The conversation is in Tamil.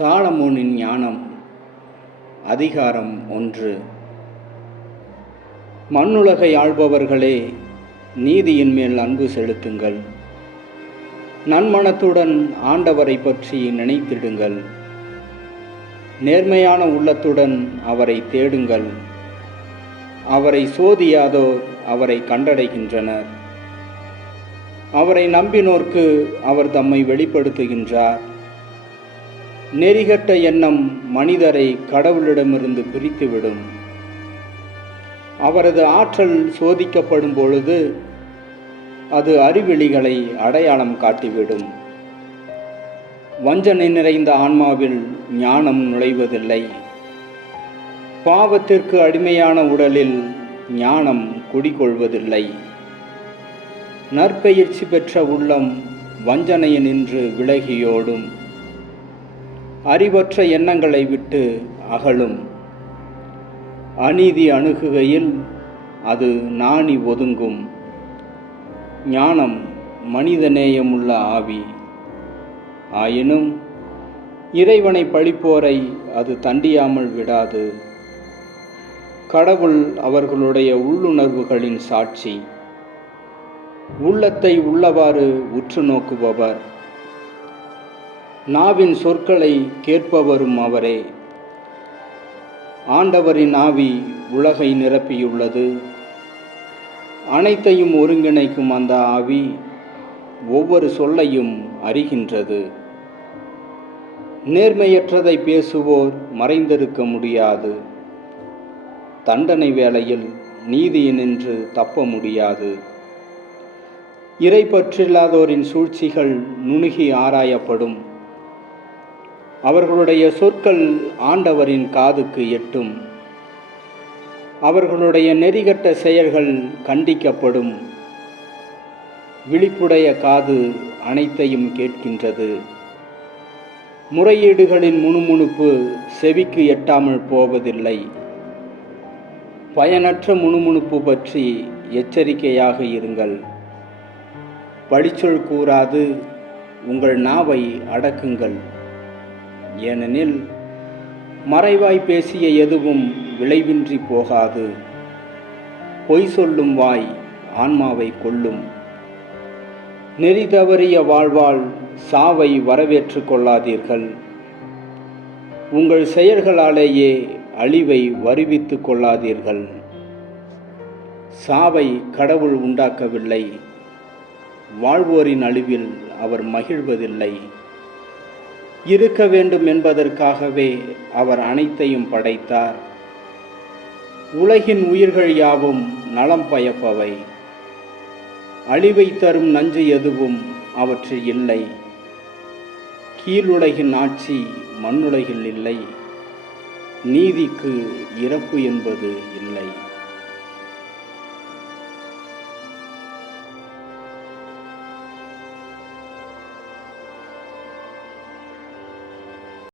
சாலமோனின் ஞானம் அதிகாரம் 1. மண்ணுலகை ஆள்பவர்களே, நீதியின் மேல் அன்பு செலுத்துங்கள். நன்மனத்துடன் ஆண்டவரை பற்றி நினைத்திடுங்கள். நேர்மையான உள்ளத்துடன் அவரை தேடுங்கள். அவரை சோதியாதோர் அவரை கண்டடைகின்றனர். அவரை நம்பினோர்க்கு அவர் தம்மை வெளிப்படுத்துகின்றார். நெறிகட்ட எண்ணம் மனிதரை கடவுளிடமிருந்து பிரித்துவிடும். அவரது ஆற்றல் சோதிக்கப்படும் பொழுது அது அறிவிலிகளை அடையாளம் காட்டிவிடும். வஞ்சனை நிறைந்த ஆன்மாவில் ஞானம் நுழைவதில்லை. பாவத்திற்கு அடிமையான உடலில் ஞானம் குடிகொள்வதில்லை. நற்பயிற்சி பெற்ற உள்ளம் வஞ்சனையினின்று விலகியோடும். அறிவற்ற எண்ணங்களை விட்டு அகலும். அநீதி அணுகுகையில் அது நாணி ஒதுங்கும். ஞானம் மனிதநேயமுள்ள ஆவி. ஆயினும் இறைவனை பழிப்போரை அது தண்டியாமல் விடாது. கடவுள் அவர்களுடைய உள்ளுணர்வுகளின் சாட்சி. உள்ளத்தை உள்ளவாறு உற்று நோக்குபவர். நாவின் சொற்களை கேட்பவரும் அவரே. ஆண்டவரின் ஆவி உலகை நிரப்பியுள்ளது. அனைத்தையும் ஒருங்கிணைக்கும் அந்த ஆவி ஒவ்வொரு சொல்லையும் அறிகின்றது. நேர்மையற்றதை பேசுவோர் மறைந்திருக்க முடியாது. தண்டனை வேளையில் நீதியினின்று தப்ப முடியாது. இறை பற்றில்லாதோரின் சூழ்ச்சிகள் நுணுகி ஆராயப்படும். அவர்களுடைய சொற்கள் ஆண்டவரின் காதுக்கு எட்டும். அவர்களுடைய நெறிகட்ட செயல்கள் கண்டிக்கப்படும். விழிப்புடைய காது அனைத்தையும் கேட்கின்றது. முறையீடுகளின் முணுமுணுப்பு செவிக்கு எட்டாமல் போவதில்லை. பயனற்ற முணுமுணுப்பு பற்றி எச்சரிக்கையாக இருங்கள். பழிச்சொல் கூறாது உங்கள் நாவை அடக்குங்கள். ஏனெனில் மறைவாய் பேசிய எதுவும் விளைவின்றி போகாது. பொய் சொல்லும் வாய் ஆன்மாவை கொல்லும். நெறி தவறிய வாழ்வால் சாவை வரவேற்று கொள்ளாதீர்கள். உங்கள் செயல்களாலேயே அழிவை வருவித்து கொள்ளாதீர்கள். சாவை கடவுள் உண்டாக்கவில்லை. வாழ்வோரின் அழிவில் அவர் மகிழ்வதில்லை. இருக்க வேண்டும் என்பதற்காகவே அவர் அனைத்தையும் படைத்தார். உலகின் உயிர்கள் யாவும் நலம் பயப்பவை. அழிவை தரும் நஞ்சு எதுவும் அவற்றில் இல்லை. கீழுலகின் ஆட்சி மண்ணுலகில் இல்லை. நீதிக்கு இறப்பு என்பது இல்லை.